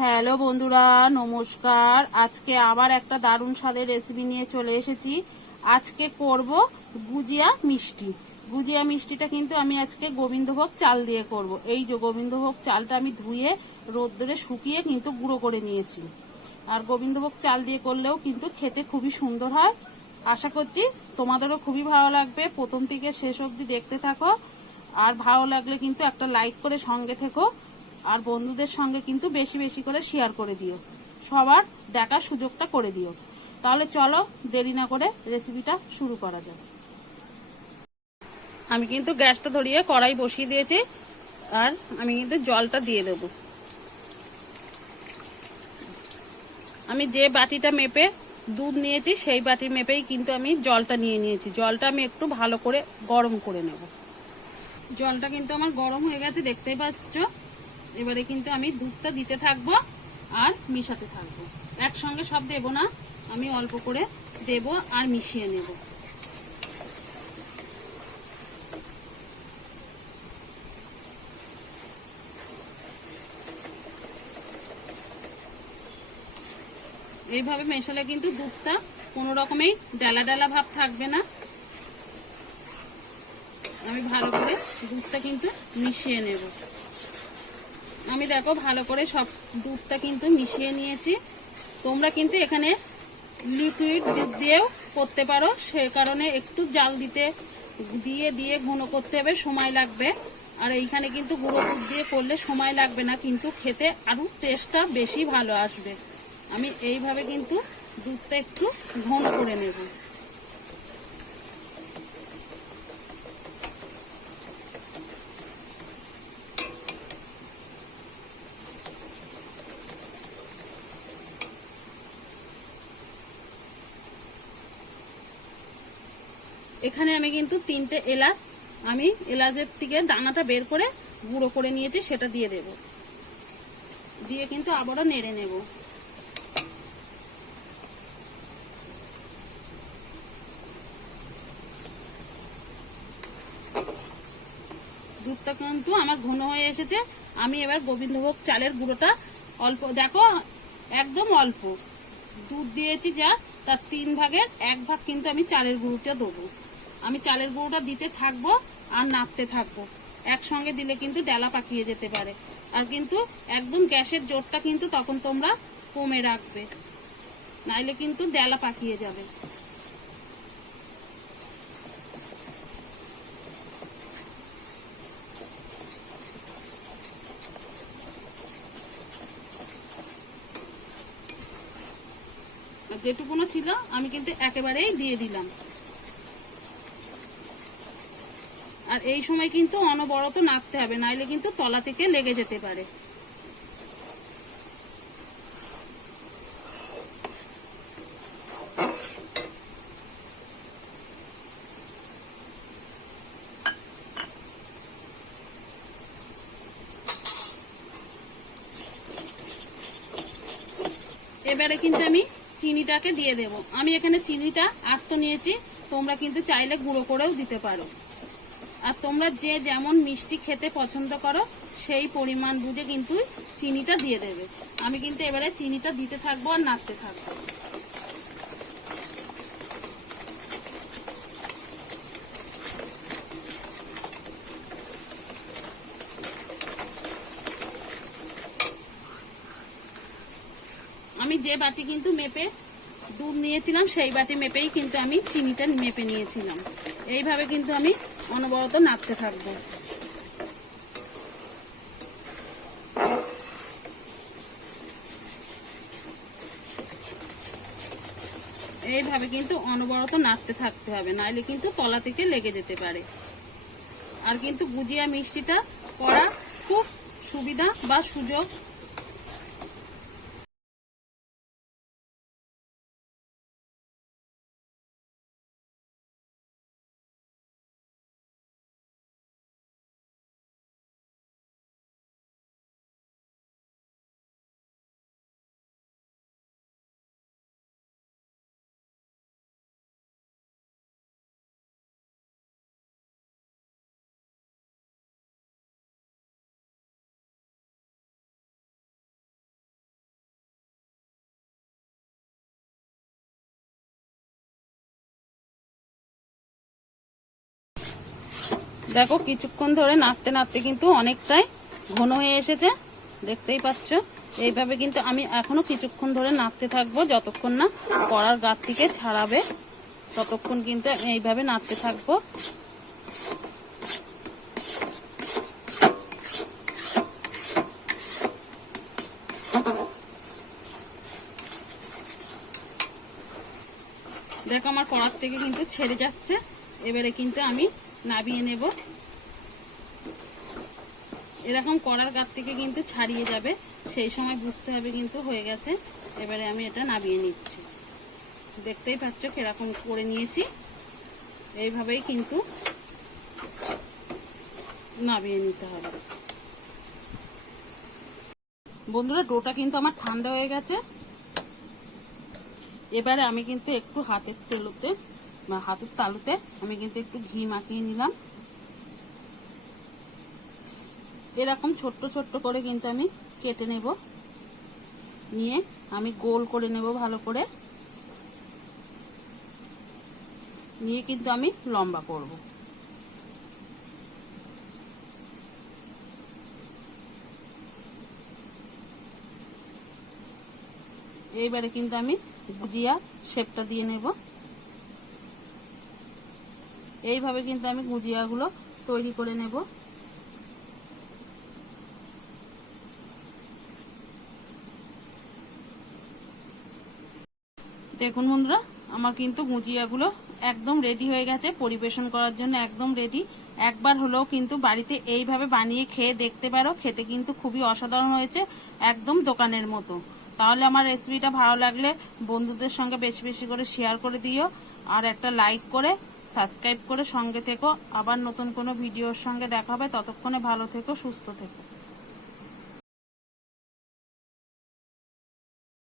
Hello বন্ধুরা, নমস্কার। আজকে আবার একটা দারুণ স্বাদের রেসিপি নিয়ে চলে এসেছি। আজকে করব গুজিয়া মিষ্টি। গুজিয়া মিষ্টিটা কিন্তু আমি আজকে গোবিন্দভোগ চাল দিয়ে করব। এই যে গোবিন্দভোগ চালটা আমি ধুয়ে রোদ্দুরে শুকিয়ে কিন্তু গুঁড়ো করে নিয়েছি। আর গোবিন্দভোগ চাল দিয়ে করলেও কিন্তু খেতে খুবই সুন্দর হয়। আশা করছি তোমাদেরও খুবই ভালো লাগবে। প্রথম থেকে শেষ অবধি দেখতে থাকো। আর ভালো লাগলে কিন্তু একটা লাইক করে সঙ্গে থেকো। আর বন্ধুদের সঙ্গে কিন্তু বেশি বেশি করে শেয়ার করে দিও, সবার দেখার সুযোগটা করে দিও। তাহলে চলো দেরি না করে রেসিপিটা শুরু করা যাক। আমি কিন্তু গ্যাসটা ধরিয়ে কড়াই বসিয়ে দিয়েছি। আর আমি কিন্তু জলটা দিয়ে দেব। আমি যে বাটিটা মেপে দুধ নিয়েছি সেই বাটি মেপেই কিন্তু আমি জলটা নিয়ে নিয়েছি। জলটা আমি একটু ভালো করে গরম করে নেব। জলটা কিন্তু আমার গরম হয়ে গেছে, দেখতেই পাচ্ছ। এবারে কিন্তু আমি দুধটা দিতে থাকবো আর মিশাতে থাকবো। একসঙ্গে সব দেব না, আমি অল্প করে দেব আর মিশিয়ে নেব। এইভাবে মেশালে কিন্তু দুধটা কোনো রকমেই ডালা ডালা ভাব থাকবে না। আমি ভালো করে দুধটা কিন্তু মিশিয়ে নেব। আমি দেখো ভালো করে সব দুধটা কিন্তু মিশিয়ে নিয়েছি। তোমরা কিন্তু এখানে লিকুইড দুধ দিয়েও করতে পারো, সে কারণে একটু জাল দিয়ে দিয়ে ঘন করতে হবে, সময় লাগবে। আর এইখানে কিন্তু গুঁড়ো দুধ দিয়ে করলে সময় লাগবে না, কিন্তু খেতে আরো টেস্টটা বেশি ভালো আসবে। আমি এইভাবে কিন্তু দুধটা একটু ঘন করে নেব। এখানে আমি কিন্তু 3টে এলাচ, আমি এলাচের থেকে দানাটা বের করে গুঁড়ো করে নিয়েছি, সেটা দিয়ে দেব। দিয়ে কিন্তু আবারও নেড়ে নেব। দুধটা কিন্তু আমার ঘন হয়ে এসেছে। আমি এবার গোবিন্দভোগ চালের গুঁড়োটা অল্প, দেখো একদম অল্প দুধ দিয়েছি, যা তার 3 ভাগের 1 ভাগ কিন্তু আমি চালের গুঁড়োটা দেবো। আমি চালের গুঁড়োটা দিতে থাকবো আর নাড়তে থাকবো। একসঙ্গে দিলে কিন্তু ডালা পাকিয়ে যেতে পারে। আর কিন্তু একদম গ্যাসের জোরটা কিন্তু তখন তোমরা কমে রাখবে, নাইলে কিন্তু ডালা পাকিয়ে যাবে। যেটুকুনো ছিল আমি কিন্তু একেবারেই দিয়ে দিলাম। আর এই সময় কিন্তু অনবরত নাড়তে হবে, নাইলে কিন্তু তলা থেকে লেগে যেতে পারে। এবারে কিন্তু আমি চিনিটাকে দিয়ে দেব। আমি এখানে চিনিটা আস্ত নিয়েছি, তোমরা কিন্তু চাইলে গুঁড়ো করেও দিতে পারো। আর তোমরা যে যেমন মিষ্টি খেতে পছন্দ করো সেই পরিমাণ বুঝে কিন্তু চিনিটা দিয়ে দেবে। আমি কিন্তু এবারে চিনিটা দিতে থাকবো আর নাড়তে থাকবো। আমি যে বাটি কিন্তু মেপে দুধ নিয়েছিলাম সেই বাটি মেপেই কিন্তু আমি চিনিটা মেপে নিয়েছিলাম। এইভাবে কিন্তু আমি অনবরত নাড়তে থাকবো। এইভাবে কিন্তু অনবরত নাড়তে থাকতে হবে, নাইলে কিন্তু তলা থেকে লেগে যেতে পারে। আর কিন্তু গুজিয়া মিষ্টিটা করা খুব সুবিধা বা সুযোগ। দেখো কিছুক্ষণ ধরে নাড়তে নাড়তে কিন্তু অনেকটাই ঘন হয়ে এসেছে, দেখতেই পাচ্ছ। এইভাবে কিন্তু আমি এখনো কিছুক্ষণ ধরে নাড়তে থাকবো, যতক্ষণ না কড়ার গাছ থেকে ছাড়াবে ততক্ষণ কিন্তু এইভাবে নাড়তে থাকবো। দেখো আমার কড়ার থেকে কিন্তু ছেড়ে যাচ্ছে, এবারে কিন্তু আমি নামিয়ে নেব। এরকম কড়ার গাছ থেকে কিন্তু ছাড়িয়ে যাবে, সেই সময় বুঝতে হবে কিন্তু হয়ে গেছে। এবারে আমি এটা নামিয়ে নিচ্ছি, দেখতেই পাচ্ছ কিরকম করে নিয়েছি। এইভাবেই কিন্তু নামিয়ে নিতে হবে। বন্ধুরা ডোটা কিন্তু আমার ঠান্ডা হয়ে গেছে। এবারে আমি কিন্তু একটু হাতের তেলতে বা হাতের তালুতে আমি কিন্তু একটু ঘি মাখিয়ে নিলাম। এরকম ছোট্ট ছোট্ট করে কিন্তু আমি কেটে নেব, নিয়ে আমি গোল করে নেব ভালো করে, নিয়ে কিন্তু আমি লম্বা করব। এইবারে কিন্তু আমি গুজিয়া শেপটা দিয়ে নেব। এইভাবে কিন্তু আমি গুজিয়াগুলো তৈরি করে নেব। দেখুন বন্ধুরা আমার কিন্তু গুজিয়াগুলো একদম রেডি হয়ে গেছে, পরিবেশন করার জন্য একদম রেডি। একবার হলেও কিন্তু বাড়িতে এইভাবে বানিয়ে খেয়ে দেখতে পারো, খেতে কিন্তু খুবই অসাধারণ হয়েছে, একদম দোকানের মতো। তাহলে আমার রেসিপিটা ভালো লাগলে বন্ধুদের সঙ্গে বেশি বেশি করে শেয়ার করে দিও, আর একটা লাইক করে সাবস্ক্রাইব করে সঙ্গে থেকো। আবার নতুন কোনো ভিডিওর সঙ্গে দেখা হবে, ততক্ষণে ভালো থেকো, সুস্থ থেকো।